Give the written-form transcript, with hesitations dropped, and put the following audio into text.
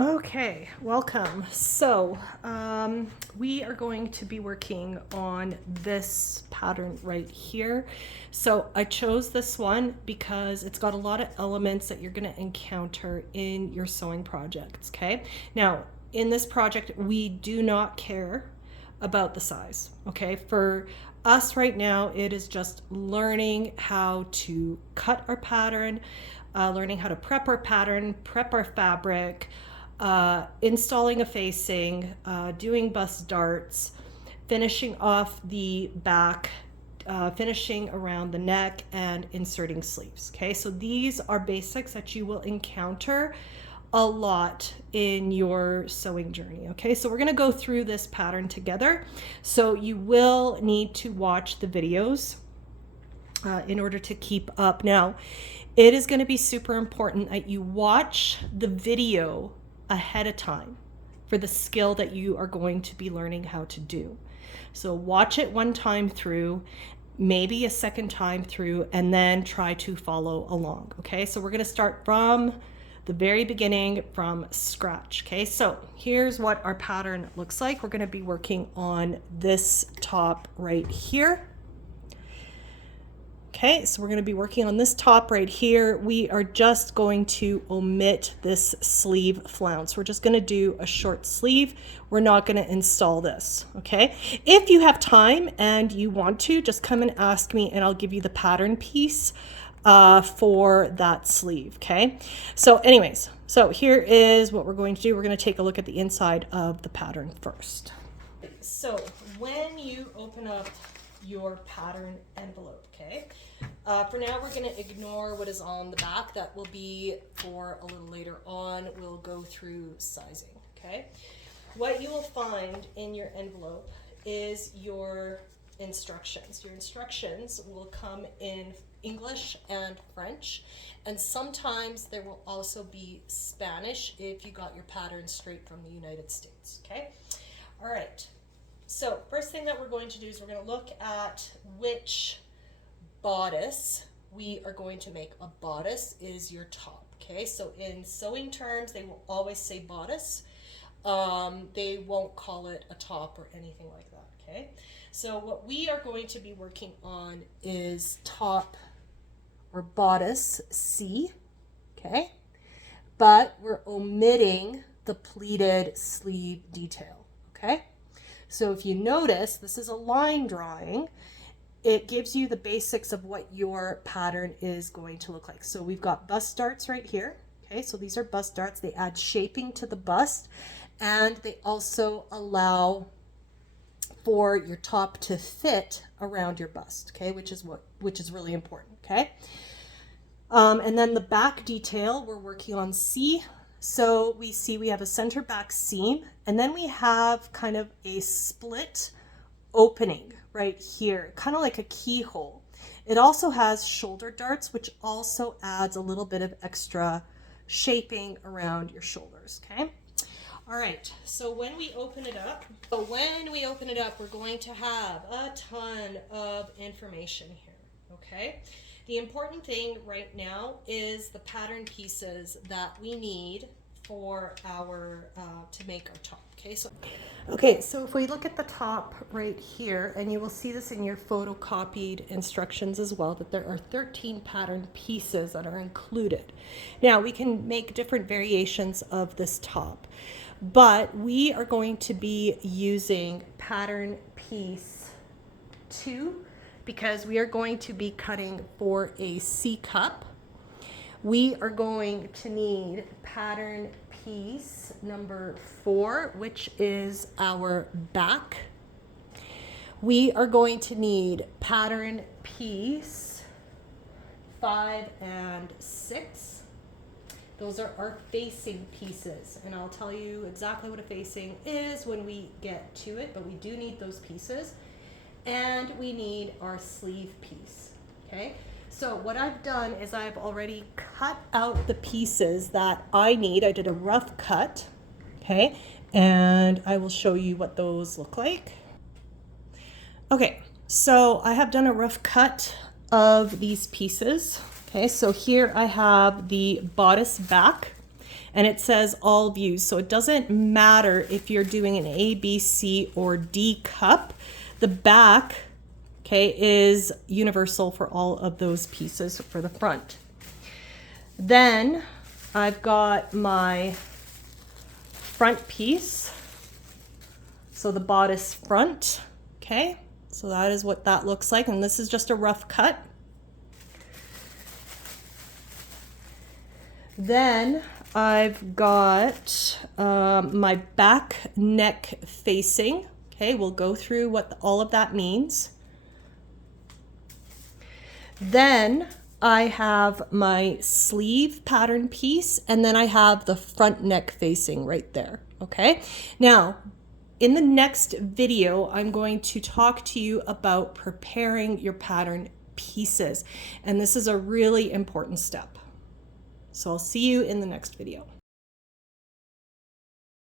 Okay, welcome. So we are going to be working on this pattern right here. So I chose this one because it's got a lot of elements that you're going to encounter in your sewing projects. Okay, now in this project we do not care about the size. Okay, for us right now it is just learning how to cut our pattern, learning how to prep our pattern, prep our fabric, installing a facing, doing bust darts, finishing off the back, finishing around the neck, and inserting sleeves. Okay, so these are basics that you will encounter a lot in your sewing journey. Okay, so we're going to go through this pattern together. So you will need to watch the videos in order to keep up. Now, it is going to be super important that you watch the video ahead of time for the skill that you are going to be learning how to do. So watch it one time through, maybe a second time through, and then try to follow along. Okay, so we're going to start from the very beginning, from scratch. Okay, so here's what our pattern looks like. We're going to be working on this top right here. Okay, so we're going to be working on this top right here. We are just going to omit this sleeve flounce. We're just going to do a short sleeve. We're not going to install this. Okay, if you have time and you want to, just come and ask me and I'll give you the pattern piece for that sleeve. Okay, so anyways, so here is what we're going to do. We're going to take a look at the inside of the pattern first. So when you open up your pattern envelope, okay, for now we're going to ignore what is on the back. That will be for a little later on. We'll go through sizing. Okay, what you will find in your envelope is your instructions. Your instructions will come in English and French, and sometimes there will also be Spanish if you got your pattern straight from the United States. Okay, all right. So first thing that we're going to do is we're going to look at which bodice we are going to make. A bodice is your top. Okay, so in sewing terms, they will always say bodice. They won't call it a top or anything like that. Okay, so what we are going to be working on is top or bodice C. Okay, but we're omitting the pleated sleeve detail. Okay. So if you notice, this is a line drawing. It gives you the basics of what your pattern is going to look like. So we've got bust darts right here. Okay, so these are bust darts. They add shaping to the bust, and they also allow for your top to fit around your bust. Okay, which is really important. Okay, and then the back detail, we're working on C. So we see we have a center back seam, and then we have kind of a split opening right here, kind of like a keyhole. It also has shoulder darts, which also adds a little bit of extra shaping around your shoulders. Okay. All right. So when we open it up, we're going to have a ton of information here. Okay. The important thing right now is the pattern pieces that we need for our to make our top. Okay, so if we look at the top right here, and you will see this in your photocopied instructions as well, that there are 13 pattern pieces that are included. Now we can make different variations of this top, but we are going to be using pattern piece 2 because we are going to be cutting for a C cup. We are going to need pattern piece number 4, which is our back. We are going to need pattern piece 5 and 6. Those are our facing pieces, and I'll tell you exactly what a facing is when we get to it, but we do need those pieces. And we need our sleeve piece. Okay, so what I've done is I've already cut out the pieces that I need. I did a rough cut. Okay, and I will show you what those look like. Okay, so I have done a rough cut of these pieces. Okay, so here I have the bodice back, and it says all views. So it doesn't matter if you're doing an A, B, C, or D cup. The back, okay, is universal for all of those pieces for the front. Then I've got my front piece. So the bodice front, okay? So that is what that looks like, and this is just a rough cut. Then I've got my back neck facing. Okay, we'll go through what all of that means. Then I have my sleeve pattern piece, and then I have the front neck facing right there, okay? Now, in the next video, I'm going to talk to you about preparing your pattern pieces, and this is a really important step. So I'll see you in the next video.